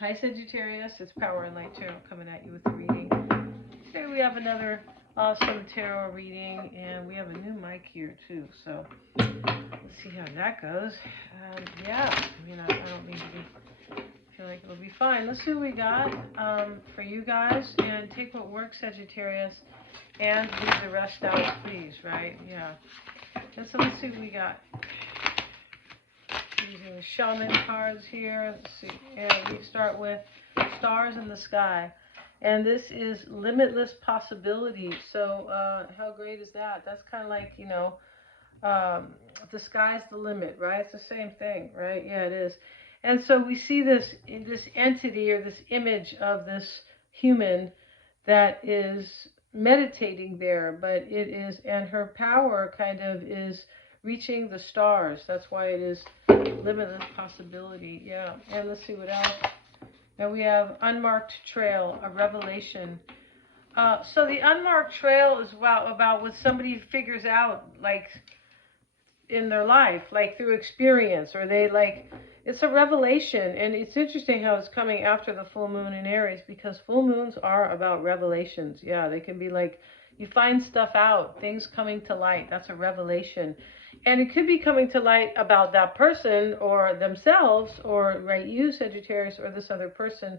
Hi Sagittarius, it's Power and Light Tarot coming at you with a reading. Today we have another awesome tarot reading, and we have a new mic here too, so let's see how that goes. Yeah, I mean, I don't mean to be, I feel like it'll be fine. Let's see what we got for you guys, and take what works, Sagittarius, and leave the rest out, please, right? Yeah. And so let's see what we got. Using the shaman cards here. Let's see. And we start with stars in the sky. And this is limitless possibility. So how great is that? That's kind of like, you know, the sky's the limit, right? It's the same thing, right? Yeah, it is. And so we see this entity or this image of this human that is meditating there, but it is, and her power kind of is reaching the stars. That's why it is limitless possibility. Yeah. And let's see what else. Now we have unmarked trail, a revelation. So the unmarked trail is about what somebody figures out, like, in their life, like through experience, or they like, it's a revelation. And it's interesting how it's coming after the full moon in Aries, because full moons are about revelations. Yeah, they can be like, you find stuff out, things coming to light. That's a revelation. And it could be coming to light about that person or themselves, or right, you Sagittarius, or this other person,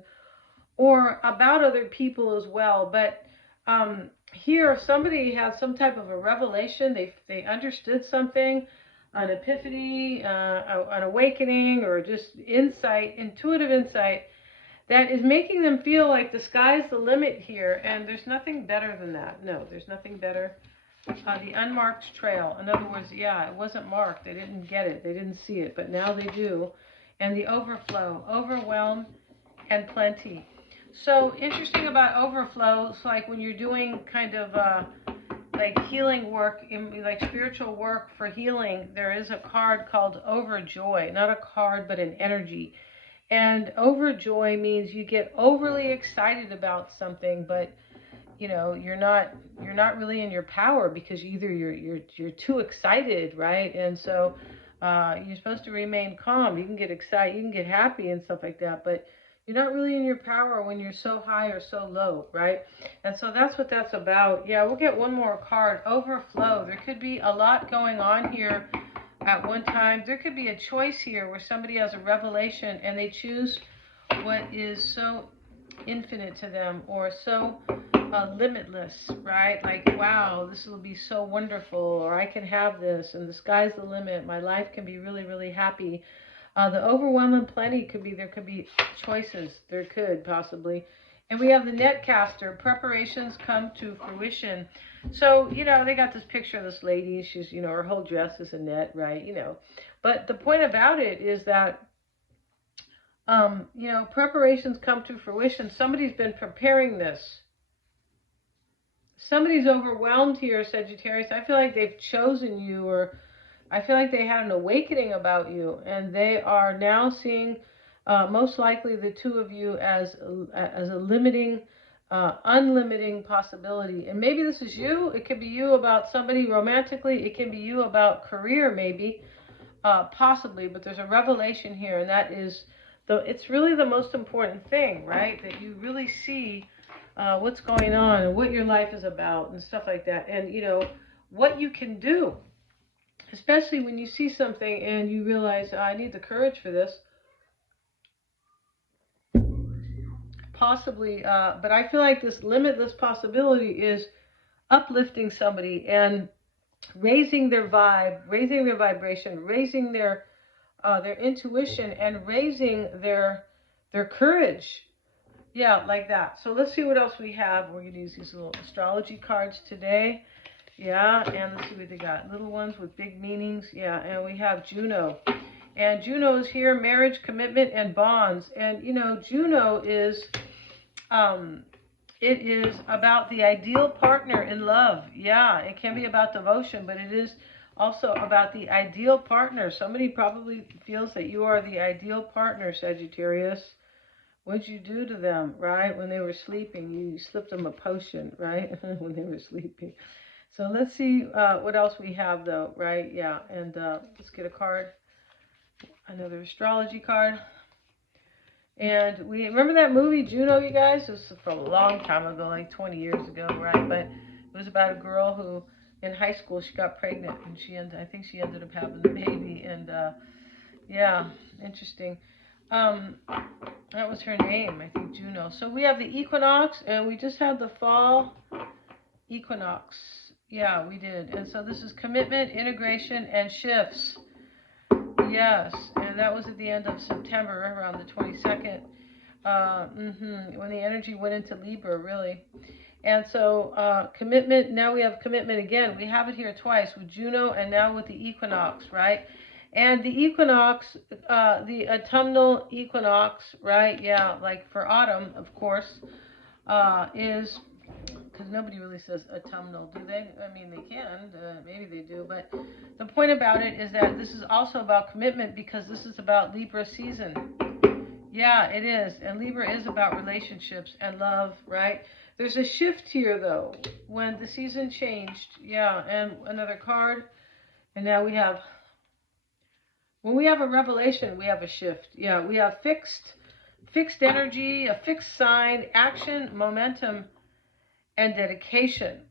or about other people as well. But here somebody has some type of a revelation. They understood something, an epiphany, an awakening, or just insight, intuitive insight, that is making them feel like the sky's the limit here. And there's nothing better than that. No, there's nothing better. The unmarked trail. In other words, yeah, it wasn't marked. They didn't get it. They didn't see it. But now they do. And the overflow, overwhelm, and plenty. So interesting about overflow. It's like when you're doing kind of like healing work, like spiritual work for healing, there is a card called overjoy. Not a card, but an energy. And overjoy means you get overly excited about something, but you know, you're not really in your power, because either you're too excited, right? And so you're supposed to remain calm. You can get excited, you can get happy and stuff like that, but you're not really in your power when you're so high or so low, right? And so that's what that's about. Yeah, we'll get one more card. Overflow. There could be a lot going on here at one time. There could be a choice here where somebody has a revelation and they choose what is so infinite to them, or so limitless, right? Like, wow, this will be so wonderful, or I can have this, and the sky's the limit. My life can be really, really happy. The overwhelming plenty could be, there could be choices. There could possibly. And we have the netcaster. Preparations come to fruition. So, you know, they got this picture of this lady. She's, you know, her whole dress is a net, right? You know, but the point about it is that you know, preparations come to fruition. Somebody's been preparing this. Somebody's overwhelmed here, Sagittarius. I feel like they've chosen you, or I feel like they had an awakening about you, and they are now seeing most likely the two of you as a limiting, unlimiting possibility. And maybe this is you. It could be you about somebody romantically. It can be you about career, maybe, possibly. But there's a revelation here, and that is it's really the most important thing, right? That you really see what's going on and what your life is about and stuff like that. And, you know, what you can do, especially when you see something and you realize, I need the courage for this. Possibly, but I feel like this limitless possibility is uplifting somebody and raising their vibe, raising their vibration, raising their intuition, and raising their courage. Yeah, like that. So let's see what else we have. We're going to use these little astrology cards today. Yeah, and let's see what they got. Little ones with big meanings. Yeah, and we have Juno. And Juno is here, marriage, commitment, and bonds. And, you know, Juno is, it is about the ideal partner in love. Yeah, it can be about devotion, but it is also about the ideal partner. Somebody probably feels that you are the ideal partner, Sagittarius. What'd you do to them, right? When they were sleeping, you slipped them a potion, right? When they were sleeping. So let's see what else we have, though, right? Yeah, and let's get a card. Another astrology card. And we remember that movie Juno, you guys? It was from a long time ago, like 20 years ago, right? But it was about a girl who, in high school, she got pregnant, and I think she ended up having the baby. And yeah, interesting. That was her name, I think, Juno. So we have the equinox, and we just had the fall equinox. Yeah, we did. And so this is commitment, integration, and shifts. Yes, and that was at the end of September, around the 22nd, when the energy went into Libra, really. And so commitment, now we have commitment again. We have it here twice with Juno and now with the equinox, right? And the equinox, the autumnal equinox, right? Yeah, like for autumn, of course, is, because nobody really says autumnal, do they? I mean, they can, maybe they do, but the point about it is that this is also about commitment because this is about Libra season. Yeah, it is. And Libra is about relationships and love, right? There's a shift here, though, when the season changed. Yeah, and another card. And now we have, when we have a revelation, we have a shift. Yeah, we have fixed energy, a fixed sign, action, momentum, and dedication.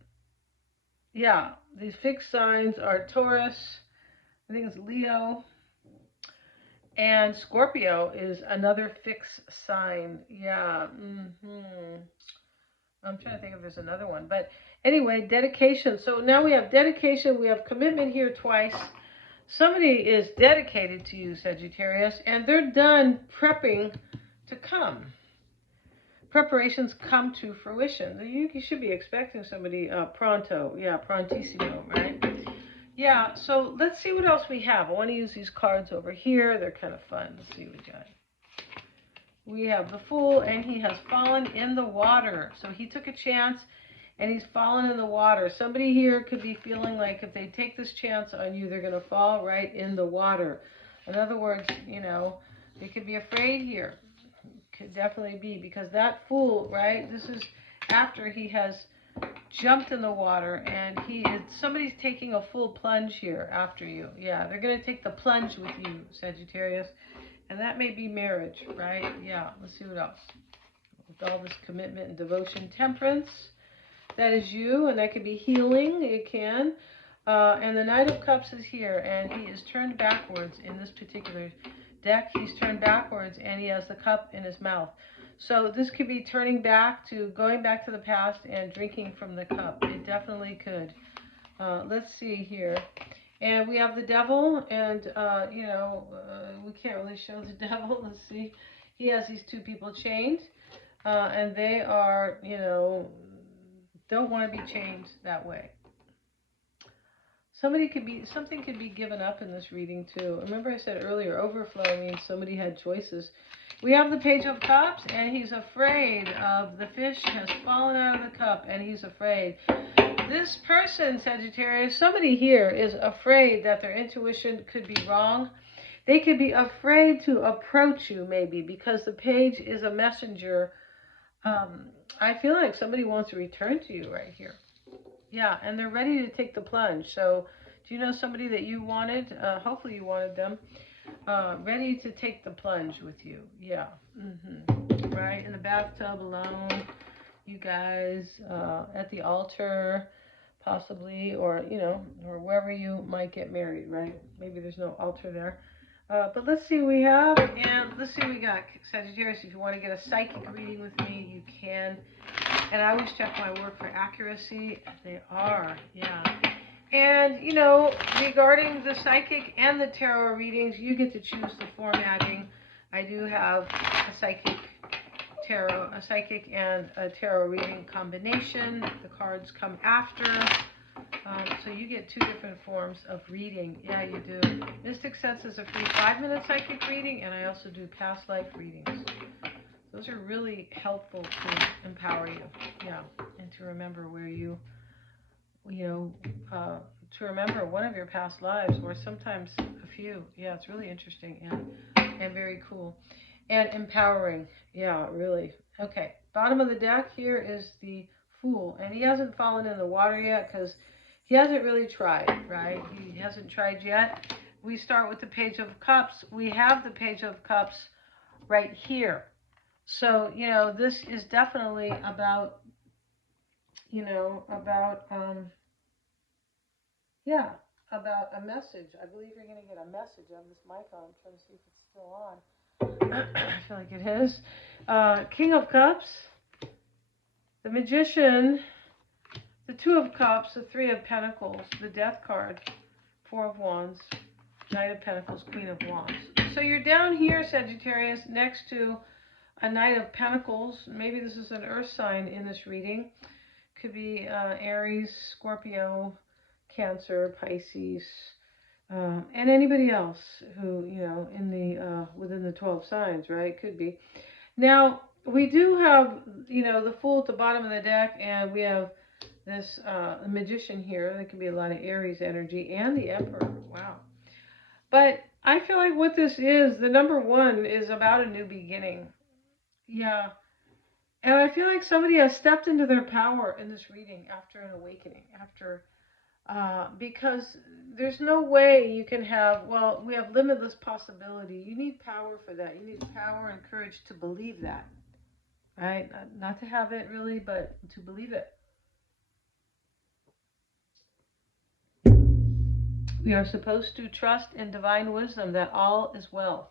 Yeah, these fixed signs are Taurus, I think it's Leo, and Scorpio is another fixed sign. Yeah. I'm trying to think if there's another one. But anyway, dedication. So now we have dedication. We have commitment here twice. Somebody is dedicated to you, Sagittarius, and they're done prepping to come. Preparations come to fruition. You should be expecting somebody pronto. Yeah, prontissimo, right? Yeah, so let's see what else we have. I want to use these cards over here. They're kind of fun. Let's see what we got. We have the Fool, and he has fallen in the water. So he took a chance, and he's fallen in the water. Somebody here could be feeling like if they take this chance on you, they're going to fall right in the water. In other words, you know, they could be afraid here. Could definitely be, because that Fool, right, this is after he has jumped in the water, and somebody's taking a full plunge here after you. Yeah, they're going to take the plunge with you, Sagittarius. And that may be marriage, right? Yeah, let's see what else. With all this commitment and devotion, temperance, that is you, and that could be healing, it can. And the Knight of Cups is here, and he is turned backwards in this particular deck. He's turned backwards, and he has the cup in his mouth. So this could be turning back to, going back to the past and drinking from the cup. It definitely could. Let's see here. And we have the Devil, and, we can't really show the Devil. Let's see. He has these two people chained, and they are, don't want to be chained that way. Something could be given up in this reading, too. Remember I said earlier, overflow means somebody had choices. We have the Page of Cups, and he's afraid of the fish has fallen out of the cup, and he's afraid. This person, Sagittarius, somebody here is afraid that their intuition could be wrong. They could be afraid to approach you, maybe, because the page is a messenger. I feel like somebody wants to return to you right here. Yeah, and they're ready to take the plunge. So, do you know somebody that you wanted? Hopefully you wanted them. Ready to take the plunge with you. Yeah. Right? In the bathtub alone. You guys, at the altar, possibly, or, or wherever you might get married, right? Maybe there's no altar there. But let's see what we have, and let's see what we got. Sagittarius, if you want to get a psychic reading with me, you can. And I always check my work for accuracy. They are, yeah. And, regarding the psychic and the tarot readings, you get to choose the formatting. I do have a psychic and a tarot reading combination. The cards come after. So you get two different forms of reading. Yeah, you do. Mystic Sense is a free 5-minute psychic reading, and I also do past life readings. Those are really helpful to empower you. Yeah, and to remember where you to remember one of your past lives, or sometimes a few. Yeah, it's really interesting and very cool. And empowering. Yeah, really. Okay, bottom of the deck here is the Fool. And he hasn't fallen in the water yet because he hasn't really tried, right? He hasn't tried yet. We start with the Page of Cups. We have the Page of Cups right here. So, you know, this is definitely about, you know, about, yeah, about a message. I believe you're going to get a message on this mic on. I'm trying to see if it's still on. I feel like it is. King of Cups, the Magician, the Two of Cups, the Three of Pentacles, the Death card, Four of Wands, Knight of Pentacles, Queen of Wands. So you're down here, Sagittarius, next to a Knight of Pentacles. Maybe this is an earth sign in this reading. Could be Aries, Scorpio, Cancer, Pisces, and anybody else who, you know, in the within the 12 signs, right? Could be. Now, we do have, you know, the Fool at the bottom of the deck, and we have this Magician here. There could be a lot of Aries energy, and the Emperor. Wow. But I feel like what this is, the number one, is about a new beginning. Yeah. And I feel like somebody has stepped into their power in this reading after an awakening, after, because there's no way you can have, well, we have limitless possibility. You need power for that. You need power and courage to believe that, right? Not to have it really, but to believe it. We are supposed to trust in divine wisdom that all is well.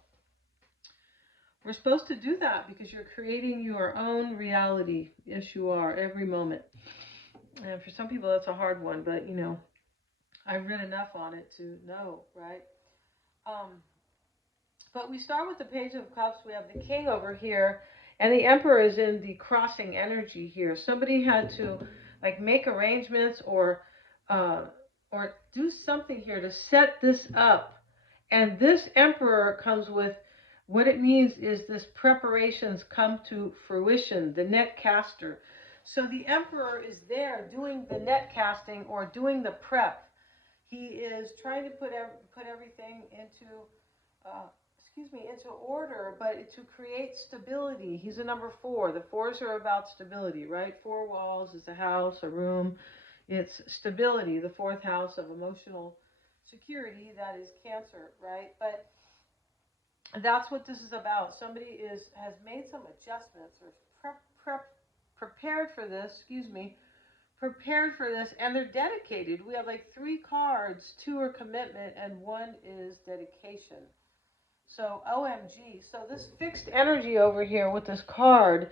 We're supposed to do that because you're creating your own reality. Yes, you are, every moment. And for some people, that's a hard one, but, you know, I've read enough on it to know, right? But we start with the Page of Cups. We have the King over here, and the Emperor is in the crossing energy here. Somebody had to, like, make arrangements or do something here to set this up. And this Emperor comes with, what it means is this preparations come to fruition, the net caster. So the Emperor is there doing the net casting or doing the prep. He is trying to put everything into, into order, but to create stability. He's a number 4. The 4s are about stability, right? 4 walls is a house, a room. It's stability, the 4th house of emotional security. That is Cancer, right? But that's what this is about. Somebody has made some adjustments or prepared for this, prepared for this, and they're dedicated. We have like 3 cards. 2 are commitment and 1 is dedication. So OMG. So this fixed energy over here with this card,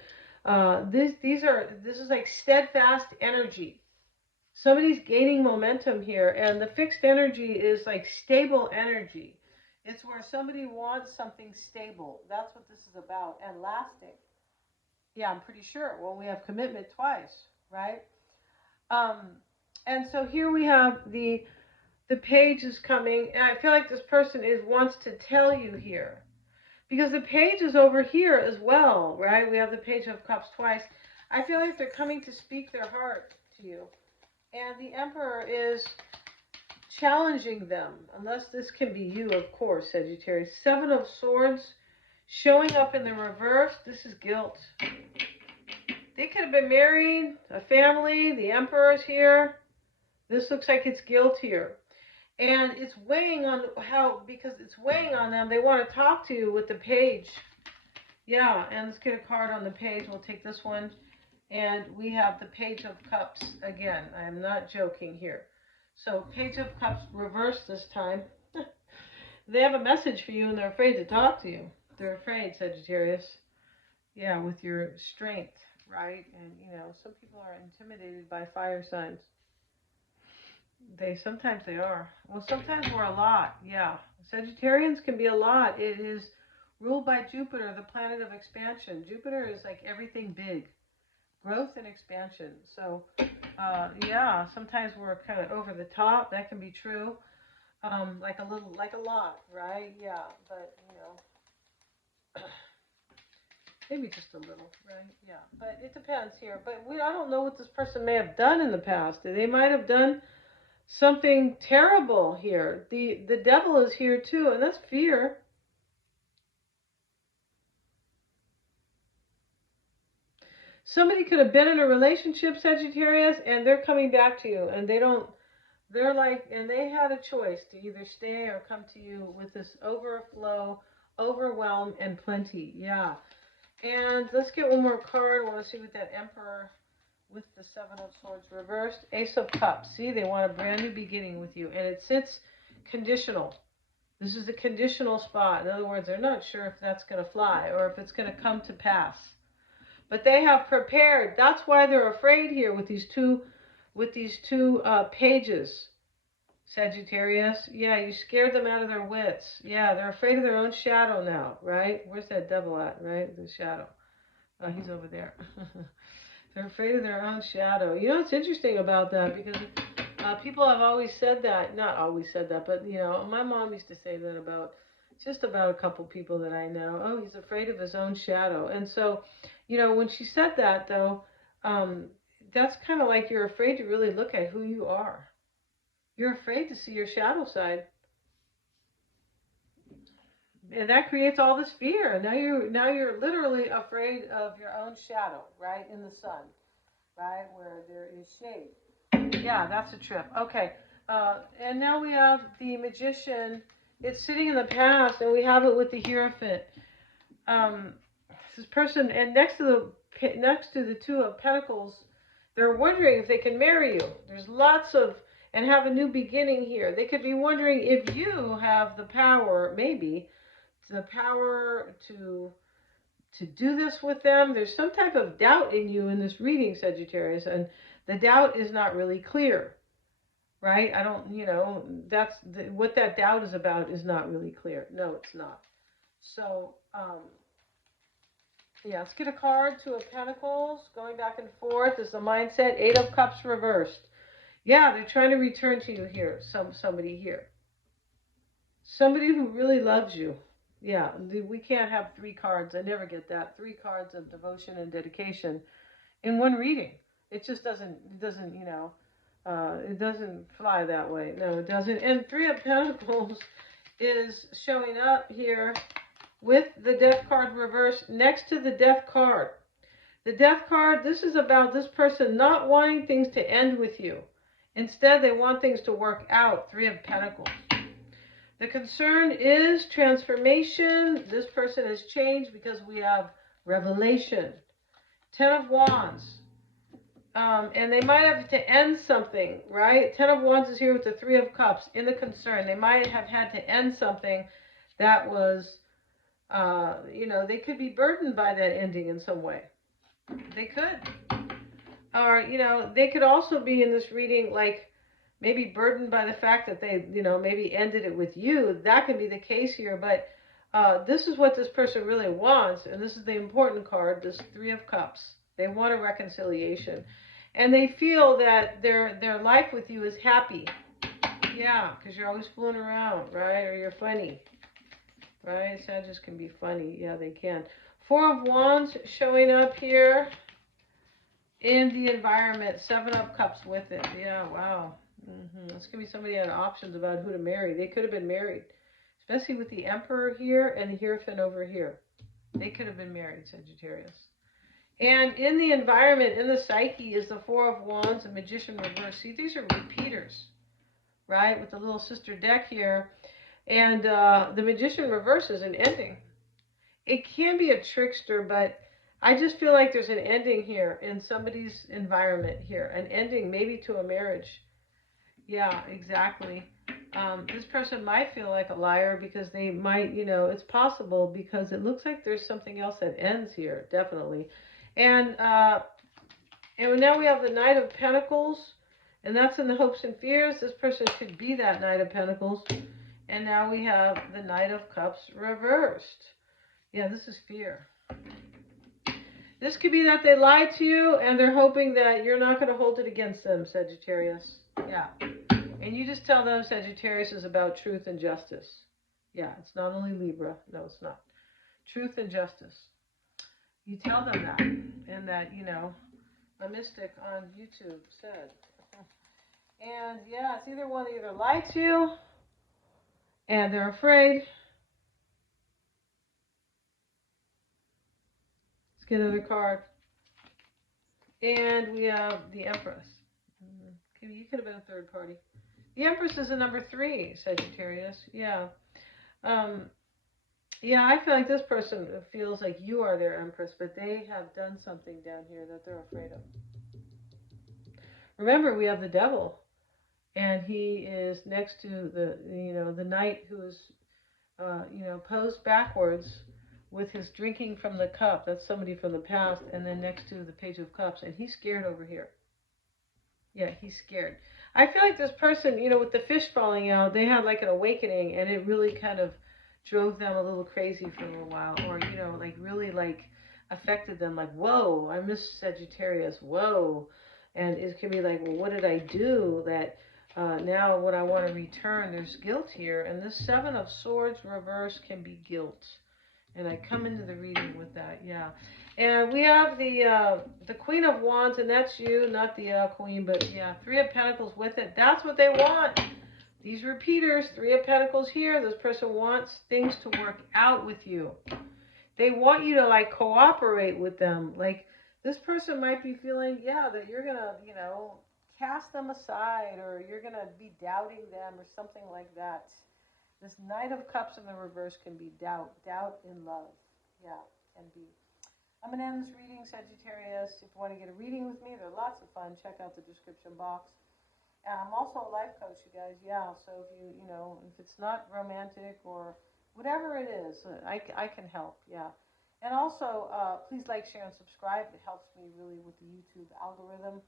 this is like steadfast energy. Somebody's gaining momentum here, and the fixed energy is like stable energy. It's where somebody wants something stable. That's what this is about, and lasting. Yeah, I'm pretty sure. Well, we have commitment twice, right? And so here we have the page is coming, and I feel like this person wants to tell you here, because the page is over here as well, right? We have the Page of Cups twice. I feel like they're coming to speak their heart to you, and the Emperor is challenging them, unless this can be you, of course, Sagittarius. 7 of Swords showing up in the reverse. This is guilt. They could have been married, a family. The Emperor's here. This looks like it's guilt here. And it's weighing on because it's weighing on them. They want to talk to you with the page. Yeah, and let's get a card on the page. We'll take this one. And we have the Page of Cups again. I am not joking here. So Page of Cups reversed this time. They have a message for you and they're afraid to talk to you. They're afraid, Sagittarius. Yeah, with your strength, right? And, you know, some people are intimidated by fire signs. Sometimes they are. Well, sometimes we're a lot. Yeah. Sagittarians can be a lot. It is ruled by Jupiter, the planet of expansion. Jupiter is like everything big. Growth and expansion. So, yeah, sometimes we're kind of over the top. That can be true. Like a lot, right? Yeah. But, you know, maybe just a little, right? Yeah. But it depends here. But I don't know what this person may have done in the past. They might have done something terrible here. The devil is here too, and that's fear. Somebody could have been in a relationship, Sagittarius, and they're coming back to you, and they're like, and they had a choice to either stay or come to you with this overflow, overwhelm, and plenty. Yeah. And let's get one more card. I want to see what that Emperor with the Seven of Swords reversed. Ace of Cups. See, they want a brand new beginning with you. And it sits conditional. This is a conditional spot. In other words, they're not sure if that's going to fly or if it's going to come to pass. But they have prepared. That's why they're afraid here with these two pages. Sagittarius. Yeah, you scared them out of their wits. Yeah, they're afraid of their own shadow now, right? Where's that devil at, right? The shadow. Oh, he's over there. They're afraid of their own shadow. You know, it's interesting about that because people have always said that. Not always said that, but, you know, my mom used to say that about just about a couple people that I know. Oh, he's afraid of his own shadow. And so, you know, when she said that, though, that's kind of like you're afraid to really look at who you are. You're afraid to see your shadow side. And that creates all this fear. Now you're literally afraid of your own shadow, right? In the sun, right? Where there is shade. Yeah, that's a trip. Okay. And now we have the Magician. It's sitting in the past, and we have it with the Hierophant. This person, and next to the Two of Pentacles, they're wondering if they can marry you. There's lots of, and have a new beginning here. They could be wondering if you have the power, maybe, the power to do this with them. There's some type of doubt in you in this reading, Sagittarius, and the doubt is not really clear, right? I don't, you know, what that doubt is about is not really clear. No, it's not. So, yeah, let's get a card. Two of Pentacles, going back and forth is the mindset. Eight of Cups reversed. Yeah, they're trying to return to you here. Somebody here. Somebody who really loves you. Yeah, we can't have three cards. I never get that. Three cards of devotion and dedication in one reading. It just doesn't, you know, it doesn't fly that way. No, it doesn't. And Three of Pentacles is showing up here with the Death card reversed next to the Death card. The Death card, this is about this person not wanting things to end with you. Instead, they want things to work out. Three of Pentacles. The concern is transformation. This person has changed because we have revelation. Ten of Wands. And they might have to end something, right? Ten of Wands is here with the Three of Cups in the concern. They might have had to end something that was, you know, they could be burdened by that ending in some way. They could. Or, you know, they could also be in this reading like, maybe burdened by the fact that they, you know, maybe ended it with you. That can be the case here, but this is what this person really wants, and this is the important card, this Three of Cups. They want a reconciliation, and they feel that their life with you is happy. Yeah, because you're always fooling around, right? Or you're funny, right? Sagittarius can be funny. Yeah, they can. Four of Wands showing up here in the environment. Seven of Cups with it. Yeah, wow. This could be somebody had options about who to marry. They could have been married, especially with the Emperor here and the Hierophant over here. They could have been married, Sagittarius. And in the environment, in the psyche, is the Four of Wands and Magician reverse. See, these are repeaters, right? With the little sister deck here. And the Magician reverse is an ending. It can be a trickster, but I just feel like there's an ending here in somebody's environment here. An ending maybe to a marriage. Yeah, exactly. This person might feel like a liar because they might, you know, it's possible because it looks like there's something else that ends here, definitely. And now we have the Knight of Pentacles, and that's in the hopes and fears. This person could be that Knight of Pentacles. And now we have the Knight of Cups reversed. Yeah, this is fear. This could be that they lied to you and they're hoping that you're not going to hold it against them, Sagittarius. Yeah. And you just tell them Sagittarius is about truth and justice. Yeah, it's not only Libra. No, it's not. Truth and justice. You tell them that. And that, you know, a mystic on YouTube said. And yeah, it's either one that either lied to you and they're afraid. Let's get another card. And we have the Empress. You could have been a third party. The Empress is a number 3, Sagittarius. Yeah. Yeah, I feel like this person feels like you are their empress, but they have done something down here that they're afraid of. Remember, we have the devil, and he is next to the knight who is posed backwards with his drinking from the cup. That's somebody from the past, and then next to the page of cups, and he's scared over here. Yeah, he's scared. I feel like this person, with the fish falling out, they had like an awakening, and it really kind of drove them a little crazy for a little while, or like really like affected them. Like, whoa, I miss Sagittarius. Whoa, and it can be like, well, what did I do that now when I want to return, there's guilt here, and this Seven of Swords reverse can be guilt. And I come into the reading with that, yeah. And we have the Queen of Wands, and that's you, not the Queen, but yeah, Three of Pentacles with it. That's what they want. These repeaters, Three of Pentacles here. This person wants things to work out with you. They want you to like cooperate with them. Like this person might be feeling, yeah, that you're gonna, cast them aside, or you're gonna be doubting them, or something like that. This Knight of Cups in the reverse can be doubt. Doubt in love. Yeah, can be. I'm going to end this reading, Sagittarius. If you want to get a reading with me, they're lots of fun. Check out the description box. And I'm also a life coach, you guys. Yeah, so if if it's not romantic or whatever it is, I can help. Yeah. And also, please like, share, and subscribe. It helps me really with the YouTube algorithm.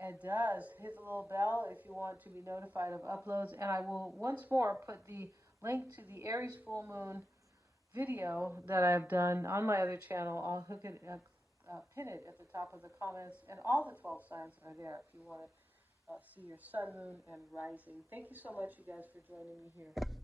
It does. Hit the little bell if you want to be notified of uploads. And I will once more put the link to the Aries full moon video that I've done on my other channel. I'll hook it, pin it at the top of the comments. And all the 12 signs are there if you want to see your sun, moon, and rising. Thank you so much, you guys, for joining me here.